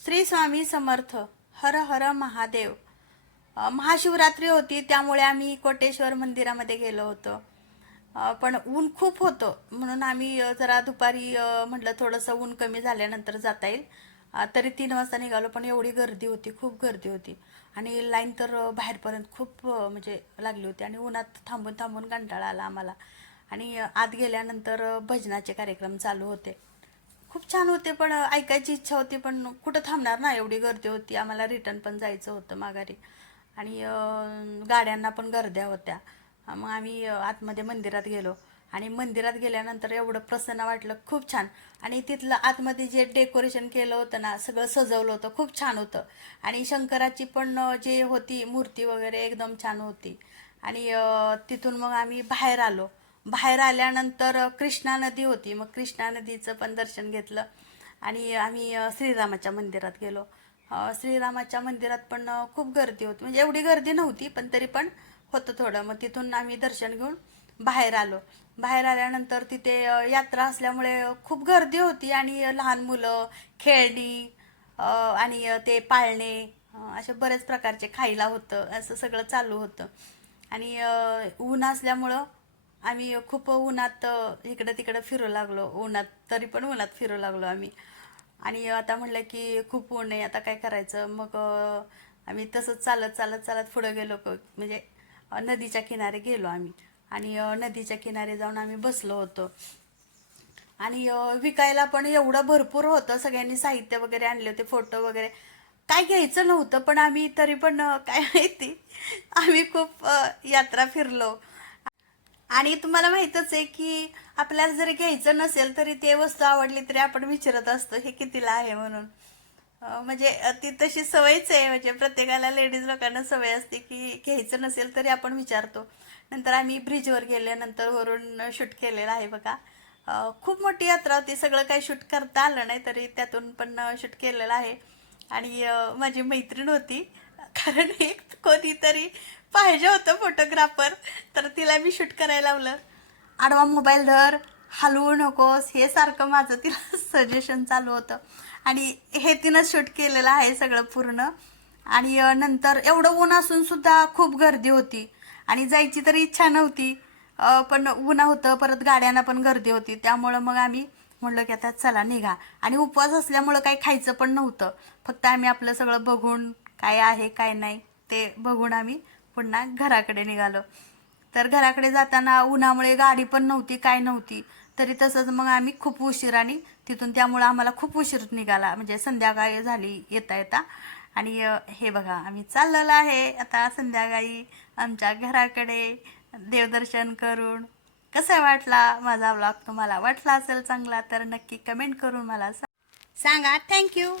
श्री स्वामी समर्थ हर हर महादेव. महाशिवरात्री होती त्यामुळे आम्ही कोटेश्वर मंदिरामध्ये गेलो होतो. पण ऊन खूप होतं म्हणून आम्ही जरा दुपारी म्हटलं थोडंसं ऊन कमी झाल्यानंतर जाता येईल. तरी तीन वाजता निघालो पण एवढी गर्दी होती खूप गर्दी होती. आणि लाईन तर बाहेरपर्यंत खूप म्हणजे लागली होती आणि उन्हात थांबून थांबून कंटाळा आला आम्हाला. आणि आत गेल्यानंतर भजनाचे कार्यक्रम चालू होते. खूप छान होते पण ऐकायची इच्छा होती पण कुठं थांबणार ना? एवढी गर्दी होती. आम्हाला रिटर्न पण जायचं होतं माघारी. आणि गाड्यांना पण गर्द्या होत्या. मग आम्ही आतमध्ये मंदिरात गेलो. आणि मंदिरात गेल्यानंतर एवढं प्रसन्न वाटलं. खूप छान. आणि तिथलं आतमध्ये जे डेकोरेशन केलं होतं ना सगळं सजवलं होतं. खूप छान होतं. आणि शंकराची पण जे होती मूर्ती वगैरे एकदम छान होती. आणि तिथून मग आम्ही बाहेर आलो. बाहेर आल्यानंतर कृष्णा नदी होती. मग कृष्णा नदीचं पण दर्शन घेतलं. आणि आम्ही श्रीरामाच्या मंदिरात गेलो. श्रीरामाच्या मंदिरात पण खूप गर्दी होती. म्हणजे एवढी गर्दी नव्हती पण तरी पण होतं थोडं. मग तिथून आम्ही दर्शन घेऊन बाहेर आलो. बाहेर आल्यानंतर तिथे यात्रा असल्यामुळे खूप गर्दी होती आणि लहान मुलं खेळणी आणि ते पाळणे असे बरेच प्रकारचे खायला होतं. असं सगळं चालू होतं. आणि ऊन असल्यामुळं आम्ही खूप उन्हात इकडं तिकडं फिरू लागलो. उन्हात तरी पण उन्हात फिरू लागलो आम्ही. आणि आता म्हणलं की खूप ऊन आहे आता काय करायचं? मग आम्ही तसंच चालत चालत चालत पुढं गेलो. क- म्हणजे नदीच्या किनारे गेलो आम्ही. आणि नदीच्या किनारे जाऊन आम्ही बसलो होतो. आणि विकायला पण एवढं भरपूर होतं. सगळ्यांनी साहित्य वगैरे आणले होते फोटो वगैरे. काय घ्यायचं नव्हतं पण आम्ही तरी पण काय माहिती? आम्ही खूप यात्रा फिरलो. आणि तुम्हाला माहीतच आहे की आपल्याला जरी घ्यायचं नसेल तरी ते वस्तू आवडली तरी आपण विचारत असतो हे कितीला आहे? म्हणून. म्हणजे ती तशी सवयच आहे. म्हणजे प्रत्येकाला लेडीज लोकांना सवय असते की घ्यायचं नसेल तरी आपण विचारतो. नंतर आम्ही ब्रिजवर गेल्यानंतर वरून शूट केलेलं आहे बघा. खूप मोठी यात्रा होती. सगळं काही शूट करता आलं नाही तरी त्यातून पण शूट केलेलं आहे. आणि माझी मैत्रीण होती. कारण एक कोणीतरी पाहिजे होतं फोटोग्राफर तर तिला मी शूट करायला लावलं. आडवा मोबाईल धर हलवू नकोस हे सारखं माझं तिला सजेशन चालू होतं. आणि हे तिनं शूट केलेलं आहे सगळं पूर्ण. आणि नंतर एवढं ऊन असून सुद्धा खूप गर्दी होती. आणि जायची तरी इच्छा नव्हती. पण उन्हा होतं परत गाड्यांना पण गर्दी होती. त्यामुळं मग आम्ही म्हणलं की आता चला निघा. आणि उपवास असल्यामुळं काही खायचं पण नव्हतं. फक्त आम्ही आपलं सगळं बघून काय आहे काय नाही ते बघून आम्ही पुन्हा घराकडे निघालो. तर घराकडे जाताना उन्हामुळे गाडी पण नव्हती काय नव्हती. तरी तसंच मग आम्ही खूप उशिराने तिथून त्यामुळं आम्हाला खूप उशीर निघाला. म्हणजे संध्याकाळी झाली येता येता. आणि हे बघा आम्ही चाललेलो आहे. आता संध्याकाळी आमच्या घराकडे देवदर्शन करून. कसा वाटला माझा ब्लॉग तुम्हाला वाटला असेल चांगला तर नक्की कमेंट करून मला सांगा. थँक्यू